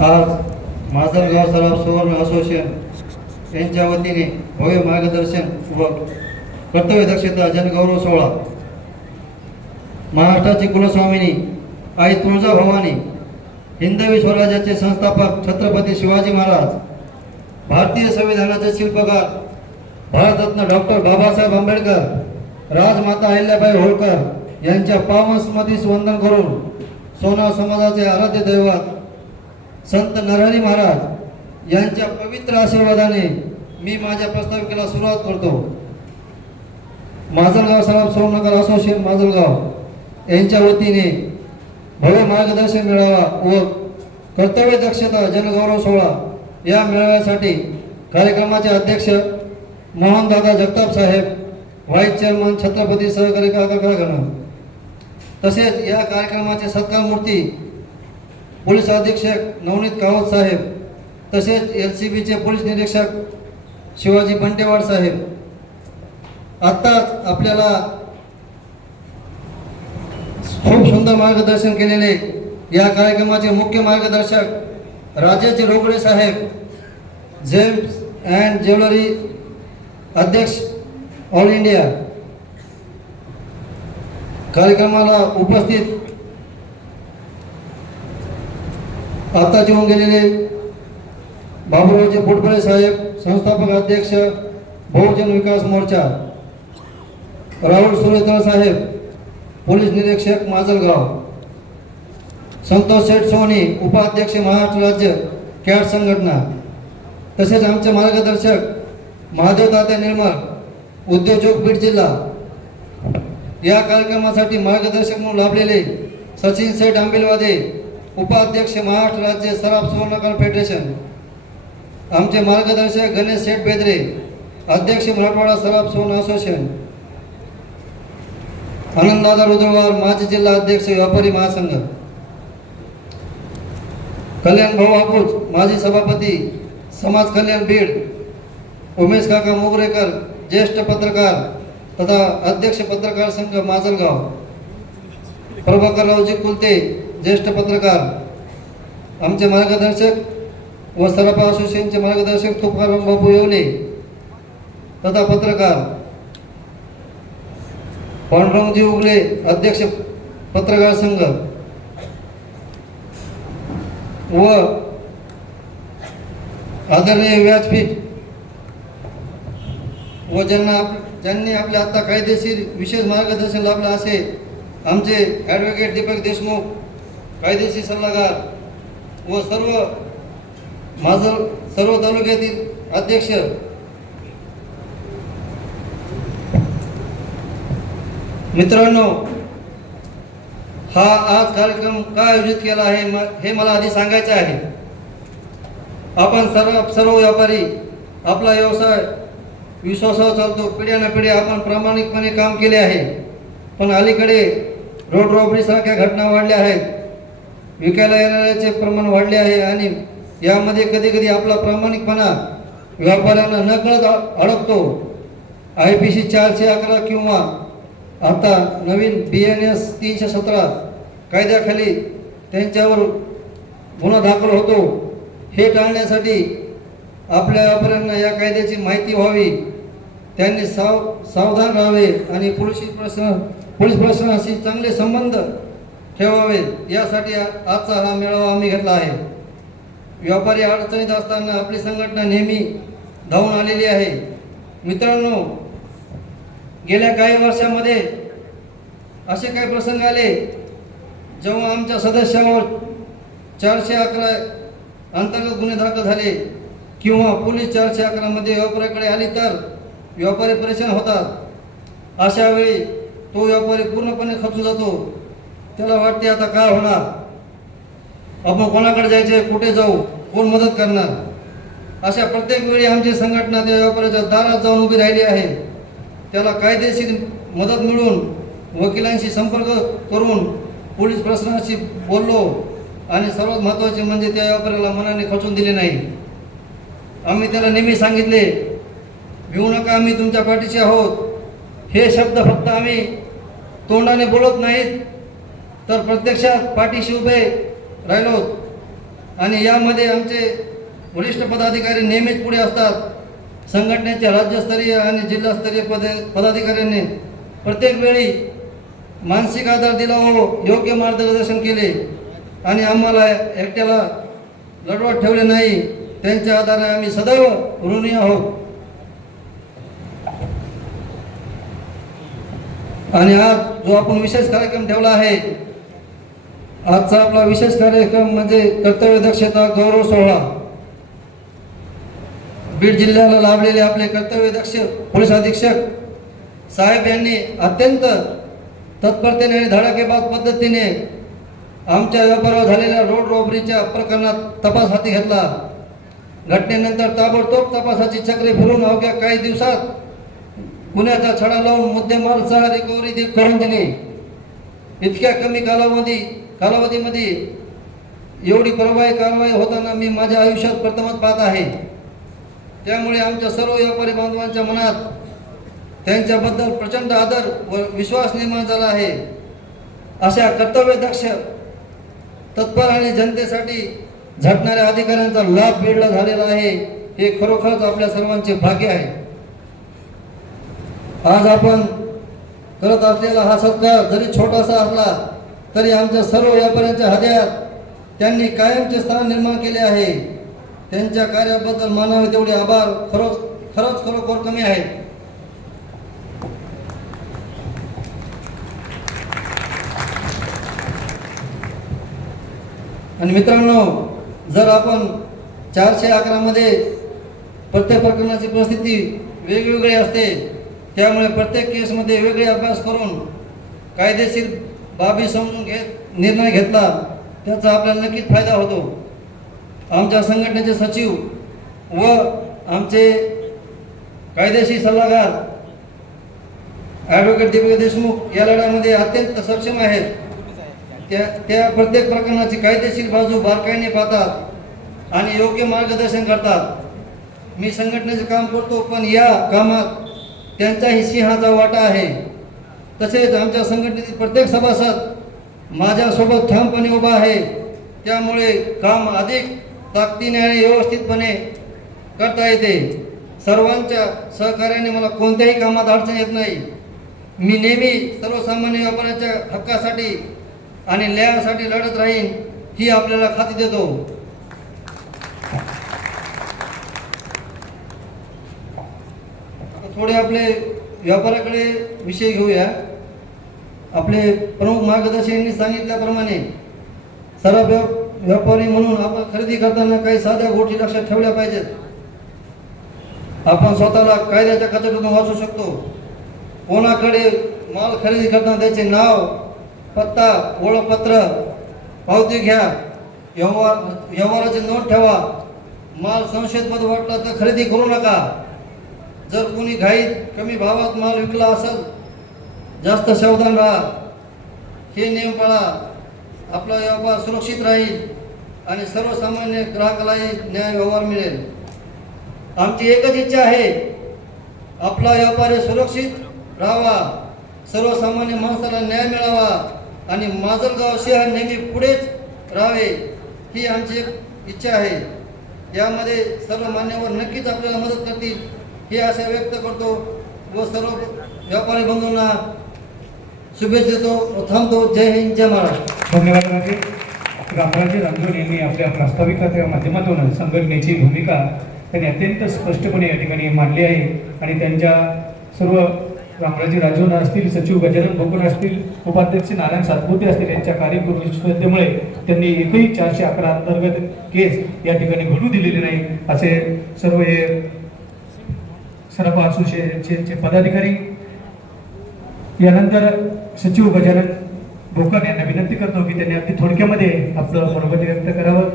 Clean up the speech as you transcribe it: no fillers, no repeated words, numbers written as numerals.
आज माजलगाव सराफ सुवर्ण असोसिएशन यांच्या वतीने भव्य मार्गदर्शन व कर्तव्य दक्षता जनगौरव सोहळा महाराष्ट्राची कुलस्वामिनी आई तुळजाभवानी हिंदवी स्वराज्याचे संस्थापक छत्रपती शिवाजी महाराज भारतीय संविधानाचे शिल्पकार भारतरत्न डॉक्टर बाबासाहेब आंबेडकर राजमाता अहिल्याबाई होळकर यांच्या पावन स्मृतीस वंदन करून सोनार समाजाचे आराध्य दैवत संत नरहरी महाराज यांच्या पवित्र आशीर्वादाने मी माझ्या प्रस्ताविकेला सुरुवात करतो। माजलगाव सराफ सुवर्ण असोसिएशन माजलगाव यांच्या वतीने भव्य मार्गदर्शन मेळावा व कर्तव्य दक्षता जनगौरव सोहळा या मेळाव्यासाठी कार्यक्रमाचे अध्यक्ष मोहनदादा जगताप साहेब, व्हाईस चेअरमन छत्रपती सहकारी कारखाना, तसेच या कार्यक्रमाचे सत्कार मूर्ती पोलीस अधीक्षक नवनीत कावत साहेब, तसेच LCBचे पोलीस निरीक्षक शिवाजी बंटेवाड साहेब। आत्ताच आपल्याला खूप सुंदर मार्गदर्शन केलेले या कार्यक्रमाचे मुख्य मार्गदर्शक राजाजी रोगडे साहेब, जेम्स अँड ज्वेलरी अध्यक्ष ऑल इंडिया, कार्यक्रमाला उपस्थित आता जेवून गेलेले बाबूरावजी फुटबळे साहेब, संस्थापक अध्यक्ष बहुजन विकास मोर्चा, राहुल सुरेकर साहेब, पोलीस निरीक्षक माजलगाव, संतोष शेठ सोनी, उपाध्यक्ष महाराष्ट्र राज्य कॅट संघटना, तसेच आमचे मार्गदर्शक महादेव तात्या निर्मळ, उद्योजक बीड जिल्हा। या कार्यक्रमासाठी मार्गदर्शक म्हणून लाभलेले सचिन शेठ आंबिलवादे, उपाध्यक्ष महाराष्ट्र राज्य सराफ सुवर्णकार फेडरेशन, आमचे मार्गदर्शक गणेश शेठ बेदरे, अध्यक्ष मराठवाडा सराफ सुवर्ण असोसिएशन, आनंददादा रुद्रवार, माजी जिल्हा अध्यक्ष व्यापारी महासंघ, कल्याण भाऊ हापूस, माजी सभापती समाज कल्याण बीड, उमेश काका मोगरेकर, ज्येष्ठ पत्रकार तथा अध्यक्ष पत्रकार संघ माजलगाव, प्रभाकररावजी कुलते, ज्येष्ठ पत्रकार, आमचे मार्गदर्शक व सराफ असोसिएशनचे मार्गदर्शक तुकाराम बापू येवले तथा पत्रकार पांडुरंगजी उगले, अध्यक्ष पत्रकार संघ व आदरणीय व्यासपीठ व ज्यांनी आपल्या आता कायदेशीर विशेष मार्गदर्शन लाभलं असे आमचे ॲडव्होकेट दीपक देशमुख, कायदेशीर सल्लागार व सर्व तालुक्यातील अध्यक्ष, मित्रांनो, हा आज कार्यक्रम का आयोजित केला आहे हे मला आधी सांगायचे आहे। आपण सर्व व्यापारी आपला व्यवसाय विश्वासावर चालतो। पिढ्यानपिढ्या आपण प्रामाणिकपणे काम केले आहे, पण अलीकडे रोड रॉबरी सारख्या घटना वाढल्या आहेत, विकायला येणाऱ्याचे प्रमाण वाढले आहे आणि यामध्ये कधी कधी आपला प्रामाणिकपणा व्यापाऱ्यांना नकळत अडकतो। IPC 411 किंवा आता नवीन BNS 317 कायद्याखाली त्यांच्यावर गुन्हा दाखल होतो। हे टाळण्यासाठी आपल्या व्यापाऱ्यांना या कायद्याची माहिती व्हावी, त्यांनी सावधान राहावे आणि पोलीस प्रशासनाशी चांगले संबंध ठेवावे, यासाठी आजचा हा मेळावा आम्ही घेतला आहे। व्यापारी अडचणीत असताना आपली संघटना नेहमी धावून आलेली आहे। मित्रांनो, गेल्या काही वर्षामध्ये असे काही प्रसंग आले जेव्हा आमच्या सदस्यावर 411 अंतर्गत गुन्हे दाखल झाले किंवा पोलीस 411 मध्ये व्यापाऱ्याकडे आली तर व्यापारी परेशान होतात। अशा वेळी तो व्यापारी पूर्णपणे खचून जातो। त्याला वाटते आता काय होणार, आपण कोणाकडे जायचे, कुठे जाऊ, कोण मदत करणार। अशा प्रत्येक वेळी आमची संघटना त्या व्यापाऱ्याच्या दारात जाऊन उभी राहिली आहे। त्याला कायदेशीर मदत मिळून वकिलांशी संपर्क करून पोलीस प्रशासनाशी बोललो आणि सर्वात महत्त्वाचे म्हणजे त्या व्यापाऱ्याला मनाने खचून दिले नाही। आम्ही त्याला नेहमी सांगितले, भिवू नका, आम्ही तुमच्या पाठीशी आहोत। हे शब्द फक्त आम्ही तोंडाने बोलत नाहीत, तर प्रत्यक्षात पाठीशी उभे राहिलो आणि यामध्ये आमचे वरिष्ठ पदाधिकारी नेहमीच पुढे असतात. संघटनेच्या राज्यस्तरीय आणि जिल्हास्तरीय पदाधिकाऱ्यांनी प्रत्येक वेळी मानसिक आधार दिला व योग्य मार्गदर्शन केले आणि आम्हाला एकट्याला लढवत ठेवले नाही. त्यांच्या आधारे आम्ही सदैव ऋणी आहोत. आणि आज जो आपण विशेष कार्यक्रम ठेवला आहे, आजचा आपला विशेष कार्यक्रम म्हणजे कर्तव्य दक्षता गौरव सोहळा. बीड जिल्ह्याला लाभलेले आपले कर्तव्य दक्ष पोलीस अधीक्षक साहेब यांनी अत्यंत तत्परतेने आणि धडाकेबाज पद्धतीने आमच्या व्यापारावर झालेल्या रोड रॉबरीच्या प्रकरणात तपास हाती घेतला. घटनेनंतर ताबडतोब तपासाची चक्रे फिरून अवघ्या काही दिवसात गुन्ह्याचा छडा लावून मुद्देमालसह रिकव्हरी करून दिली. इतक्या कमी कालावधीमध्ये एवढी प्रभावी कारवाई होताना मी माझ्या आयुष्यात प्रथमच पाहत आहे. त्यामुळे आमच्या सर्व व्यापारी बांधवांच्या मनात त्यांच्याबद्दल प्रचंड आदर व विश्वास निर्माण झाला आहे. अशा कर्तव्यदक्ष तत्पर आणि जनतेसाठी झटणाऱ्या अधिकाऱ्यांचा लाभ बीडला झालेला आहे. हे खरोखरच आपल्या सर्वांचे भाग्य आहे. आज आपण करत असलेला हा सत्कार जरी छोटासा असला तरी आमच्या सर्व व्यापाऱ्यांच्या हृदयात त्यांनी कायमचे स्थान निर्माण केले आहे. त्यांच्या कार्याबद्दल मानावे तेवढे आभार खरोखर कमी आहेत. आणि मित्रांनो, जर आपण 411 मध्ये प्रत्येक प्रकरणाची परिस्थिती वेगवेगळी असते. त्यामुळे प्रत्येक केसमध्ये वेगळे अभ्यास करून कायदेशीर बाबी समजून निर्णय घेतला त्याचा आपल्याला नक्कीच फायदा होतो. आमच्या संघटनेचे सचिव व आमचे कायदेशीर सल्लागार ॲडव्होकेट दीपक देशमुख या लढ्यामध्ये अत्यंत सक्षम आहेत. त्या प्रत्येक प्रकरणाची कायदेशीर बाजू बारकाईने पाहतात आणि योग्य मार्गदर्शन करतात. मी संघटनेचे काम करतो, पण या कामात त्यांचाही सिंहाचा वाटा आहे. तसेच आमच्या संघटनेतील प्रत्येक सभासद माझ्यासोबत ठामपणे उभा आहे. त्यामुळे काम अधिक ताकदीने आणि व्यवस्थितपणे करता येते. सर्वांच्या सहकार्याने मला कोणत्याही कामात अडचण येत नाही. मी नेहमी सर्वसामान्य व्यापाऱ्यांच्या हक्कासाठी आणि न्यायासाठी लढत राहीन ही आपल्याला खात्री देतो. थोडे आपले व्यापाराकडे विषय घेऊया. आपले प्रमुख मार्गदर्शक यांनी सांगितल्याप्रमाणे सर्व व्यापारी म्हणून आपण खरेदी करताना काही साध्या गोष्टी लक्षात ठेवल्या पाहिजेत. आपण स्वतःला कायद्याच्या कचाट्यातून वाचू शकतो. कोणाकडे माल खरेदी करताना त्याचे नाव, पत्ता, ओळखपत्र, पावती घ्या. व्यवहाराची नोंद ठेवा. माल संशयास्पद वाटला तर खरेदी करू नका. जर कोणी घाईत कमी भावात माल विकला असेल, जास्त सावधान राहा. हे नियम पाळा. आपला व्यापार सुरक्षित राहील आणि सर्वसामान्य ग्राहकालाही न्याय व्यवहार मिळेल. आमची एकच इच्छा आहे, आपला व्यापार सुरक्षित राहावा, सर्वसामान्य माणसाला न्याय मिळावा आणि माजलगाव शहर नेहमी पुढेच राहावे ही आमची एक इच्छा आहे. यामध्ये सर्व मान्यवर नक्कीच आपल्याला मदत करतील हे आशा व्यक्त करतो व सर्व व्यापारी बंधूंना शुभेच्छा देतो व थांबतो. जय हिंद, जय महाराष्ट्र. धन्यवाद. रामराजे रांजोड यांनी आपल्या प्रास्ताविकाच्या माध्यमातून संघटनेची भूमिका त्यांनी अत्यंत स्पष्टपणे या ठिकाणी मांडली आहे आणि त्यांच्या सर्व रामराजे राजोन असतील, सचिव गजानन भोकर असतील, उपाध्यक्ष नारायण सातपुते असतील यांच्या कार्यकुशलतेमुळे त्यांनी एकही 411 अंतर्गत केस या ठिकाणी घडू दिलेली नाही असे सर्व हे सर्व असोसिएशनचे पदाधिकारी. यानंतर सचिव गजानन भोकर यांना विनंती करतो की त्यांनी अगदी थोडक्यामध्ये आपलं मनोगत व्यक्त करावं.